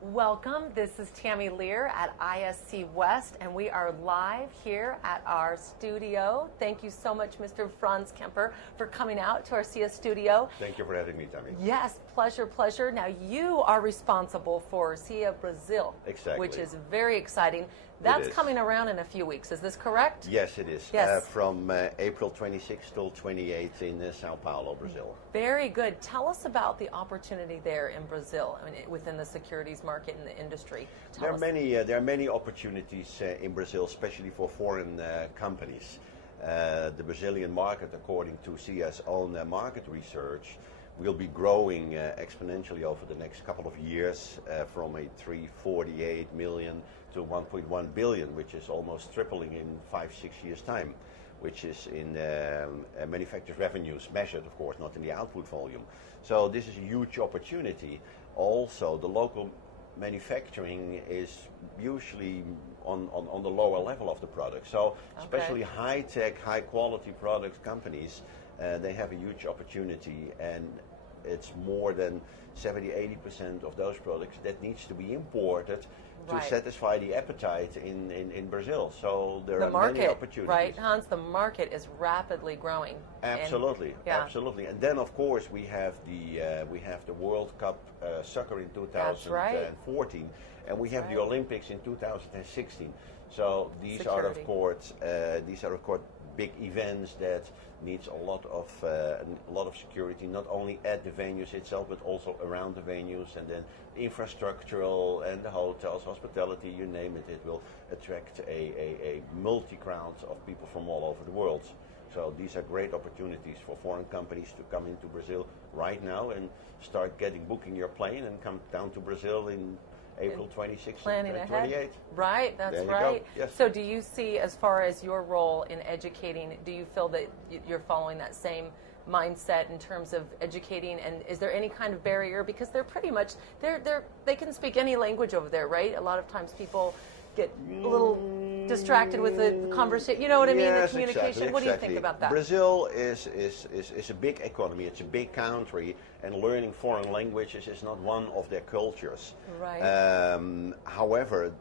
Welcome. This is Tammy Lear at ISC West, and we are live here at our studio. Thank you so much, Mr. Frans Kemper, for coming out to our SIA studio. Thank you for having me, Tammy. Yes, pleasure, pleasure. Now, you are responsible for SIA Brazil, Exactly. which is very exciting. That's coming around in a few weeks. Is this correct? Yes, it is. Yes. From April 26th till 28th in Sao Paulo, Brazil. Very good. Tell us about the opportunity there in Brazil, I mean, within the securities market and the industry. There are many opportunities in Brazil, especially for foreign companies. The Brazilian market, according to SIA's own market research, will be growing exponentially over the next couple of years from a 348 million to 1.1 billion, which is almost tripling in 5-6 years' time, which is in manufacturers' revenues measured, of course, not in the output volume. So this is a huge opportunity. Also, the local manufacturing is usually on the lower level of the product. So especially high-tech, high-quality product companies, they have a huge opportunity, and it's more than 70-80% of those products that needs to be imported to satisfy the appetite in Brazil. So there are many opportunities. Right, Hans, the market is rapidly growing. Absolutely, absolutely. And then, of course, we have the World Cup soccer in 2014, and we have the Olympics in 2016. So these are of course big events that needs a lot of security, not only at the venues itself, but also around the venues, and then infrastructural and the hotels, hospitality, you name it. It will attract a multi-crowd of people from all over the world. So these are great opportunities for foreign companies to come into Brazil right now and start booking your plane and come down to Brazil in April 26th and 28th. Right, that's right. Yes. So do you see, as far as your role in educating, do you feel that you're following that same mindset in terms of educating, and is there any kind of barrier? Because they're pretty much, they can speak any language over there, right? A lot of times people get a little distracted with the conversation, you know what I mean, yes, the communication. Exactly. What do you think about that? Brazil is a big economy, it's a big country, and learning foreign languages is not one of their cultures. Right. However,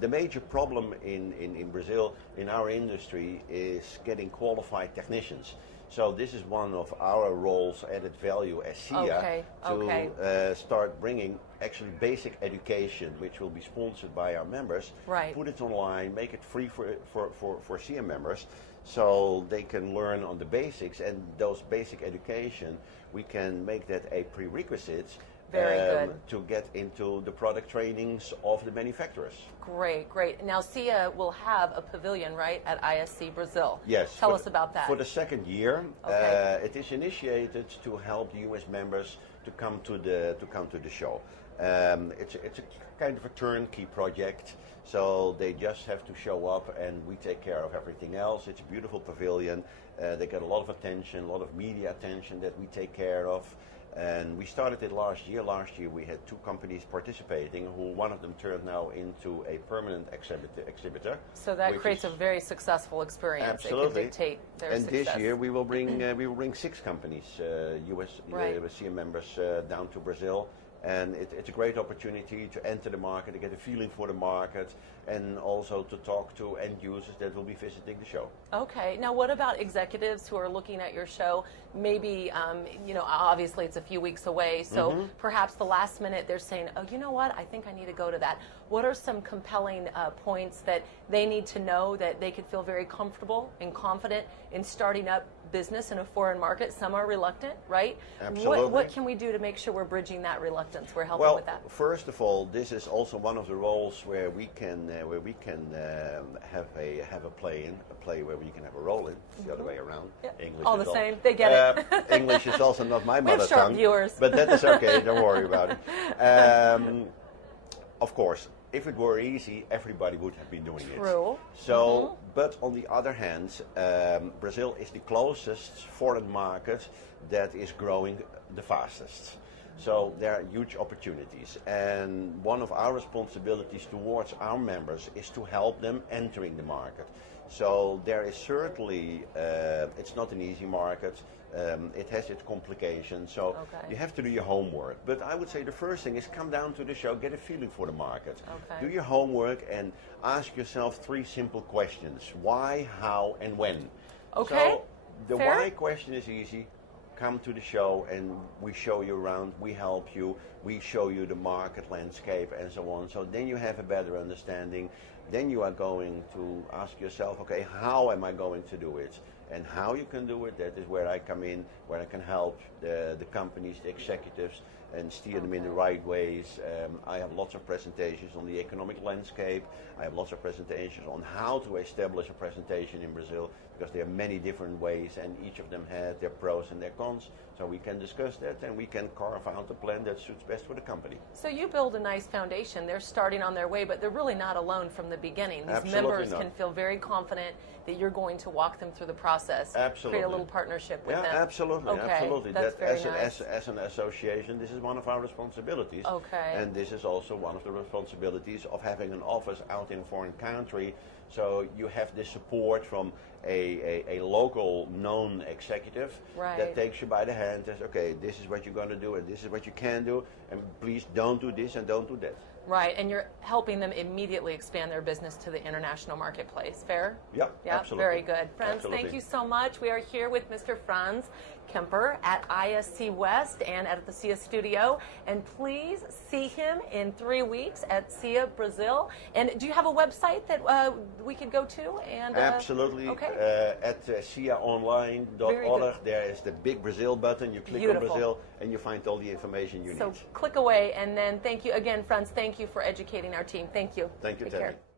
the major problem in Brazil, in our industry, is getting qualified technicians. So this is one of our roles, added value as SIA, to start bringing actually basic education, which will be sponsored by our members. Right. Put it online, make it free for SIA members, so they can learn on the basics, and those basic education, we can make that a prerequisite to get into the product trainings of the manufacturers. Great, great. Now SIA will have a pavilion, right, at ISC Brazil. Yes. Tell us about that. For the second year, it is initiated to help the US members to come to the show. It's a kind of a turnkey project, so they just have to show up and we take care of everything else. It's a beautiful pavilion. They get a lot of attention, a lot of media attention that we take care of. And we started it last year. Last year we had 2 companies participating, who one of them turned now into a permanent exhibitor. So that creates a very successful experience. Absolutely. It can dictate their and success. This year we will bring 6 companies, US SIA members down to Brazil. And it's a great opportunity to enter the market, to get a feeling for the market, and also to talk to end users that will be visiting the show. Okay. Now, what about executives who are looking at your show? Maybe, obviously it's a few weeks away, so perhaps the last minute they're saying, oh, you know what, I think I need to go to that. What are some compelling points that they need to know that they could feel very comfortable and confident in starting up business in a foreign market? Some are reluctant, right? Absolutely. What can we do to make sure we're bridging that reluctance? We're helping with that. Well, first of all, this is also one of the roles where we can have a play where we can have a role in. It's the other way around. Yep. English all is the same. They get it. English is also not my mother tongue. We have sharp viewers. But that is okay. Don't worry about it. Of course, if it were easy, everybody would have been doing it. True. So, but on the other hand, Brazil is the closest foreign market that is growing the fastest. So there are huge opportunities, and one of our responsibilities towards our members is to help them entering the market. So there is certainly, it's not an easy market. It has its complications, so you have to do your homework. But I would say the first thing is come down to the show, get a feeling for the market. Do your homework and ask yourself 3 simple questions. Why, how, and when. So the why question is easy. Come to the show and we show you around, we help you, we show you the market landscape and so on. So then you have a better understanding. Then you are going to ask yourself, okay, how am I going to do it? And how you can do it, that is where I come in, where I can help the companies, the executives, and steer them in the right ways. I have lots of presentations on the economic landscape. I have lots of presentations on how to establish a presentation in Brazil, because there are many different ways and each of them have their pros and their cons. So we can discuss that and we can carve out a plan that suits best for the company. So you build a nice foundation. They're starting on their way, but they're really not alone from the beginning. These Absolutely members not. can feel very confident that you're going to walk them through the process. Absolutely. Create a little partnership with them. Absolutely. Absolutely. That's very nice. As an association, this is one of our responsibilities. And this is also one of the responsibilities of having an office out in a foreign country. So you have the support from a local known executive that takes you by the hand and says, okay, this is what you're going to do and this is what you can do, and please don't do this and don't do that. Right, and you're helping them immediately expand their business to the international marketplace. Fair? Yeah, absolutely. Very good. Frans, thank you so much. We are here with Mr. Frans Kemper at ISC West and at the SIA studio. And please see him in 3 weeks at SIA Brazil. And do you have a website that we could go to? And absolutely. At siaonline.org, there is the big Brazil button. You click on Brazil and you find all the information you need. So click away, and then thank you again, Frans. Thank you for educating our team. Thank you. Thank you, Take Terry. care.